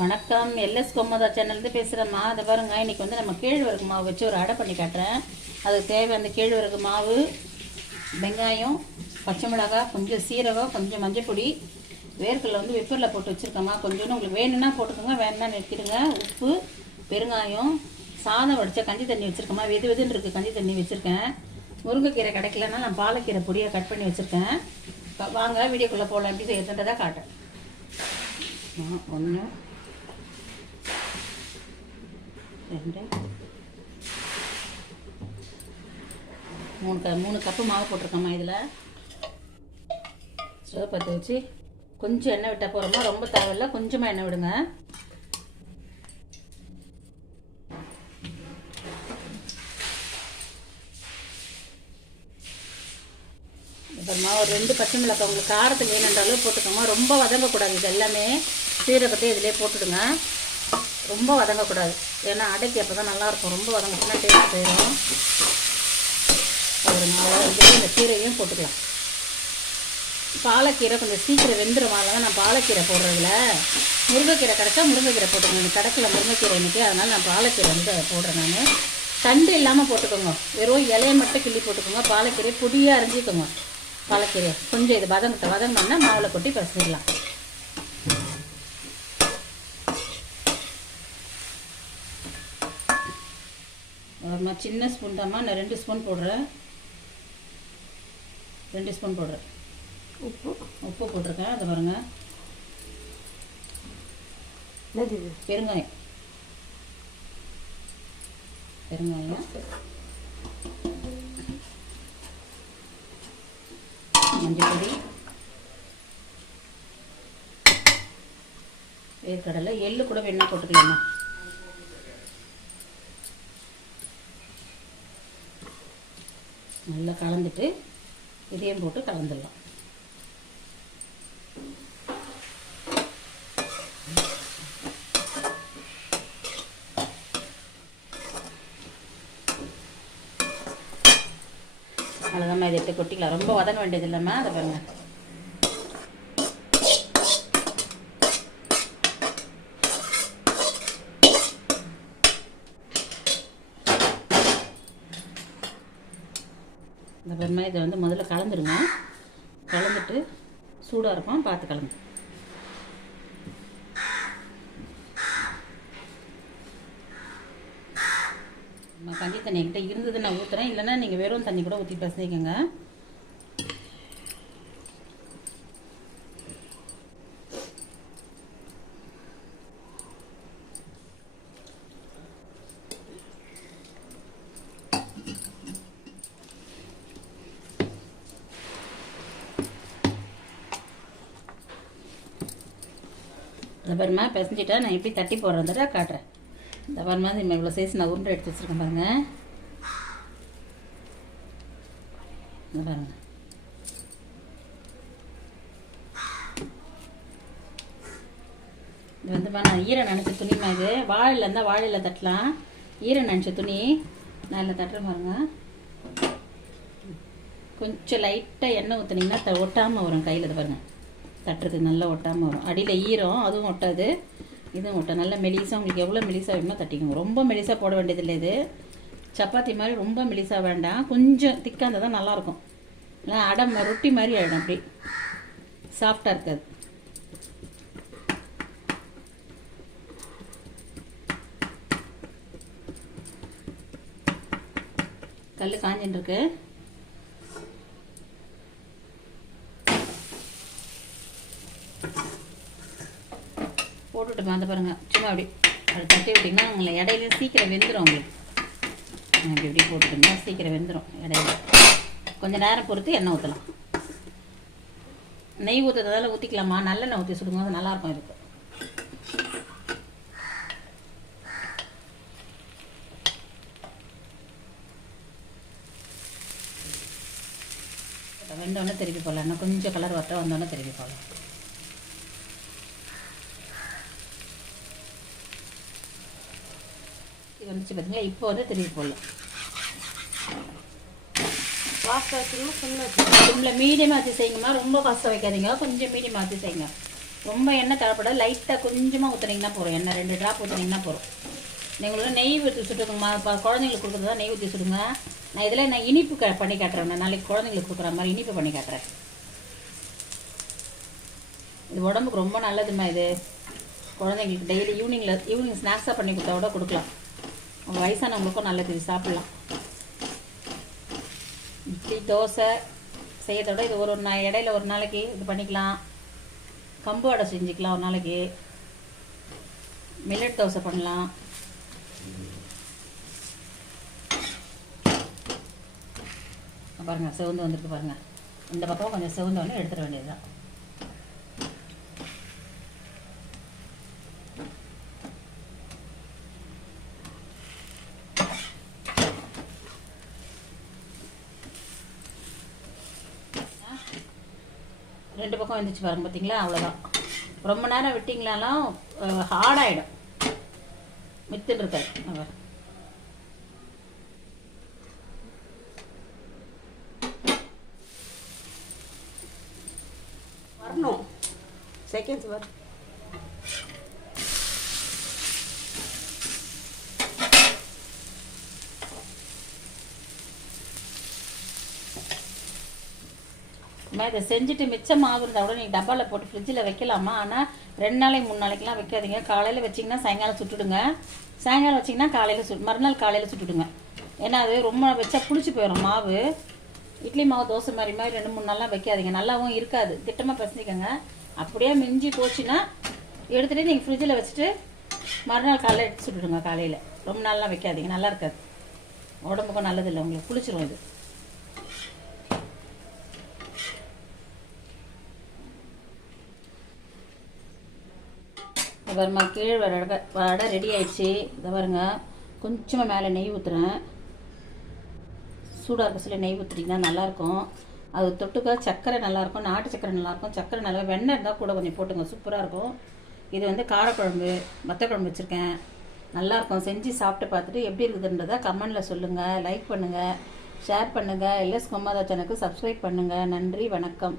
வணக்கம். எல்எஸ் கோமதா சேனல்லேருந்து பேசுகிறேம்மா அதை பாருங்க. இன்னைக்கு வந்து நம்ம கேழ்வரகு மாவு வச்சு ஒரு அடை பண்ணி காட்டுறேன். அதுக்கு தேவை அந்த கேழ்வரகு மாவு வெங்காயம் பச்சை மிளகாய் கொஞ்சம் சீரகம் கொஞ்சம் மஞ்சள் பொடி வேர்க்கடலை வந்து வெப்பரில் போட்டு வச்சுருக்கேம்மா கொஞ்சோன்னு உங்களுக்கு வேணும்னா போட்டுக்கோங்க வேணும்னா நிறுத்திடுங்க. உப்பு பெருங்காயம் சாதம் வடித்த கஞ்சி தண்ணி வச்சுருக்கம்மா வெது வெதுன்னு இருக்குது கஞ்சி தண்ணி வச்சுருக்கேன். முருங்கைக்கீரை கிடைக்கலன்னா நான் பாலக்கீரை பொடியை கட் பண்ணி வச்சுருக்கேன். வாங்க வீடியோக்குள்ளே போகலாம். எப்படி செய்யறதுன்றதை காட்டுறேன். ஒன்று ரெண்டு. மூணு க மூணு கப்பு மாவு போட்டிருக்கோம்மா இதில். ஸ்டவ் பற்ற வச்சு கொஞ்சம் எண்ணெய் விட்டால் போகிறோமா ரொம்ப தேவையில்ல. கொஞ்சமாக எண்ணெய் விடுங்க. அப்புறமா ஒரு ரெண்டு பச்சை மிளகாய் உங்களுக்கு காரத்துக்கு வேணுன்ற அளவு போட்டுக்கோங்க ரொம்ப வதங்கக்கூடாது. இது எல்லாமே சீரகத்தை இதிலே போட்டுடுங்க. ரொம்ப வதங்கக்கூடாது. ஏன்னா அடைக்கி அப்போ தான் நல்லாயிருக்கும். ரொம்ப வதங்கிச்சுன்னா டேஸ்ட் போயிடும். ஒரு அவ்வளோ இந்த கீரையும் போட்டுக்கலாம். பாலக்கீரை கொஞ்சம் சீக்கிரம் வெந்துடும் தான் நான் பாலக்கீரை போடுறதுல முருங்கைக்கீரை கிடச்சா முருங்கைக்கீரை போட்டுக்கோங்க. எனக்கு கிடக்கல முருங்கைக்கீரை இன்னைக்கு. அதனால் நான் பாலக்கீரை வந்து போடுறேன் நான். தண்டு இல்லாமல் போட்டுக்கோங்க. வெறும் இலையை மட்டும் கிள்ளி போட்டுக்கோங்க. பாலக்கீரை பொடியாக அரிஞ்சிக்கோங்க. பாலக்கீரை கொஞ்சம் இது வதங்கிட்ட வதங்கினோன்னா மாவில் கொட்டி பசிடலாம் அம்மா சின்ன ஸ்பூன் தாம்மா. நான் ரெண்டு ஸ்பூன் போடுறேன். ரெண்டு ஸ்பூன் போடுறேன். உப்பு. உப்பு போட்டிருக்கேன். அதை பாருங்க. என்னது இது? பெருங்காயம். பெருங்காயம். மஞ்சள் பொடி வேர்க்கடலை. எள்ளு கூட வேணா போட்டுக்கலாமா நல்லா கலந்துட்டு இதையும் போட்டு கலந்துடலாம். அவ்வளோதான் இதை எடுத்து கொட்டிக்கலாம். ரொம்ப வதங்க வேண்டியது இல்லாமல் அதை பாருங்கள் இந்த பாருமா இதை வந்து முதல்ல கலந்துருங்க. கலந்துட்டு சூடாக இருக்கும் பார்த்து கலந்து. நம்ம கஞ்சி தண்ணி என்கிட்ட இருந்தது நான் ஊற்றுறேன் இல்லைன்னா நீங்கள் வெறும் தண்ணி கூட ஊற்றி பசங்கிக்கோங்க இந்த பாருமா பிசைஞ்சிட்டா நான் எப்படி தட்டி போடுறேன். காட்டுறேன். இந்த பாருமா நம்ம இவ்வளோ சைஸ் நான் உருண்டை எடுத்து வச்சுருக்கேன் பாருங்க. இந்த பாருங்க. இது வந்துமா நான் ஈரம் நினச்ச துணிமா இது. வாழையில் இருந்தால் வாழையில் தட்டலாம். ஈரம் நினச்ச துணி. நான் இதில் தட்டுறேன் பாருங்க. கொஞ்சம் லைட்டாக எண்ணெய் ஊற்றுனீங்கன்னா த ஒட்டாமல் வரும் கையில் இது பாருங்கள் தட்டுறது நல்லா ஒட்டாமல் வரும். அடியில் ஈரம் அதுவும் ஒட்டாது. இதுவும் ஒட்டும் நல்லா மெலிசாக உங்களுக்கு எவ்வளோ மெலிசாக வேணுமோ தட்டிக்கோங்க. ரொம்ப மெலிசாக போட வேண்டியதில்லை இது. சப்பாத்தி மாதிரி ரொம்ப மெலிசாக வேண்டாம். கொஞ்சம் திக்காக இருந்தால் தான் நல்லாயிருக்கும். இல்லை அடை ம- ரொட்டி மாதிரி ஆகிடும் அப்படி. சாஃப்டாக இருக்காது. கல் காஞ்சின்னு இருக்கு. போட்டுட்டு பாருங்க. சும்மா அப்படி அதை தட்டி விட்டிங்கன்னா உங்களை இடையில சீக்கிரம் வெந்துடும் உங்களுக்கு. ஆ, இப்படி இப்படி போட்டுட்டோம்னா சீக்கிரம் வெந்துடும் இடையில. கொஞ்சம் நேரம் பொறுத்து எண்ணெய் ஊற்றலாம் நெய் ஊற்றுறதால ஊற்றிக்கலாமா நல்லெண்ணெய் ஊற்றி சுடும்போது நல்லாயிருக்கும் இதுக்கு வெந்தோடனே திருப்பி போடலாம். இன்னும் கொஞ்சம் கலர் வரட்டும் வந்தோடனே திருப்பி போடலாம். வந்துச்சு பார்த்தீங்களா இப்போ வந்து திருப்பி போடலாம் பாஸ்தா வச்சுக்கணும் சிம்மில் வச்சுக்கணும் சிம்மில் மீடியமாக வச்சு செய்யுங்கம்மா ரொம்ப பாஸ்தா வைக்காதீங்க. கொஞ்சம் மீடியமாக வச்சு செய்யுங்க. ரொம்ப எண்ணெய் தேவைப்பட லைட்டாக கொஞ்சமாக ஊற்றுனீங்கன்னா போகிறோம் எண்ணெய் ரெண்டு ட்ராப் ஊற்றுனீங்கன்னா போதும். நீங்களும் நெய் ஊற்றி சுட்டுக்கோங்கம்மா இப்போ குழந்தைங்களுக்கு கொடுக்குறது தான் நெய் ஊற்றி சுடுங்க நான் இதில் நான் இனிப்பு க பண்ணி காட்டுறேன். நான் நாளைக்கு குழந்தைங்களுக்கு கொடுக்குற மாதிரி இனிப்பு பண்ணி காட்டுறேன். இது உடம்புக்கு ரொம்ப நல்லதும்மா இது. குழந்தைங்களுக்கு டெய்லி ஈவினிங்கில் ஈவினிங் ஸ்நாக்ஸாக பண்ணி கொடுத்தா கூட கொடுக்கலாம். வயசானவங்களுக்கும் நல்லது இது சாப்பிட்லாம். இட்லி தோசை செய்யறத விட இது ஒரு ஒரு நாள் இடையில ஒரு நாளைக்கு இது பண்ணிக்கலாம். கம்பு வடை செஞ்சுக்கலாம் ஒரு நாளைக்கு. மில்லட் தோசை பண்ணலாம். பாருங்கள் செவந்து வந்துருக்கு பாருங்கள் இந்த பக்கம் கொஞ்சம் செவந்த ஒன்று எடுத்துட வேண்டியதுதான். ரெண்டு பக்கம் வந்துச்சு பாருங்க பார்த்தீங்களா அவ்வளோதான் ரொம்ப நேரம் விட்டிங்களாலும் ஹார்டாயிடும் மித்துன்னு இருக்காது அவர் வரணும். செகண்ட்ஸ் வரும். அம்மா இதை செஞ்சுட்டு மிச்சம் மாவு இருந்தால் கூட நீங்கள் டப்பாவில் போட்டு ஃப்ரிட்ஜில் வைக்கலாமா? ஆனால் ரெண்டு நாளைக்கு மூணு நாளைக்கெலாம் வைக்காதீங்க. காலையில் வச்சிங்கன்னா சாயங்காலம் சுட்டுடுங்க. சாயங்காலம் வச்சிங்கன்னா காலையில் சு மறுநாள் காலையில் சுட்டுடுங்க. ஏன்னா அது ரொம்ப வச்சா புளிச்சு போயிடும் மாவு. இட்லி மாவு தோசை மாதிரி மாதிரி ரெண்டு மூணு நாள்லாம் வைக்காதீங்க. நல்லாவும் இருக்காது. திட்டமாக பசனிக்கங்க அப்படியே மிஞ்சி போச்சுன்னா எடுத்துகிட்டு நீங்கள் ஃப்ரிட்ஜில் வச்சுட்டு மறுநாள் காலையில் எடுத்து சுட்டுடுங்க காலையில். ரொம்ப நாள்லாம் வைக்காதீங்க. நல்லா இருக்காது. உடம்புக்கும் நல்லதில்லை. உங்களுக்கு குளிச்சிரும் இது. பாருமா கீழே வடை வடை ரெடி ஆயிடுச்சு. இதை பாருங்க கொஞ்சமாக மேலே நெய் ஊற்றுறேன் சூடாக இருக்க சொல்லி நெய் ஊற்றுட்டிங்கன்னா நல்லாயிருக்கும். அது தொட்டுக்க சர்க்கரை நல்லாயிருக்கும் நாட்டு சர்க்கரை நல்லாயிருக்கும். சர்க்கரை நல்லா வெண்ணெய் இருந்தால் கூட கொஞ்சம் போட்டுங்க சூப்பராக இருக்கும். இது வந்து காரக்குழம்பு மத்த குழம்பு வச்சுருக்கேன். நல்லாயிருக்கும். செஞ்சு சாப்பிட்டு பார்த்துட்டு எப்படி இருக்குதுன்றதை கமெண்டில் சொல்லுங்கள் லைக் பண்ணுங்கள் ஷேர் பண்ணுங்கள் எல்எஸ் கொமாதா சேனலுக்கு சப்ஸ்கிரைப் பண்ணுங்கள் நன்றி வணக்கம்.